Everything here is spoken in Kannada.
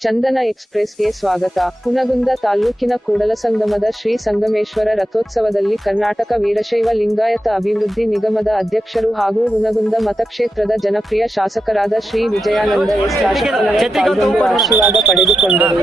ಚಂದನ ಎಕ್ಸ್ಪ್ರೆಸ್ಗೆ ಸ್ವಾಗತ. ಹುನಗುಂದ ತಾಲ್ಲೂಕಿನ ಕೂಡಲಸಂಗಮದ ಶ್ರೀ ಸಂಗಮೇಶ್ವರ ರಥೋತ್ಸವದಲ್ಲಿ ಕರ್ನಾಟಕ ವೀರಶೈವ ಲಿಂಗಾಯತ ಅಭಿವೃದ್ಧಿ ನಿಗಮದ ಅಧ್ಯಕ್ಷರು ಹಾಗೂ ಹುನಗುಂದ ಮತಕ್ಷೇತ್ರದ ಜನಪ್ರಿಯ ಶಾಸಕರಾದ ಶ್ರೀ ವಿಜಯಾನಂದ ಎಸ್. ಪಾಲ್ಗೊಂಡು ಆಶೀರ್ವಾದ ಪಡೆದುಕೊಂಡರು.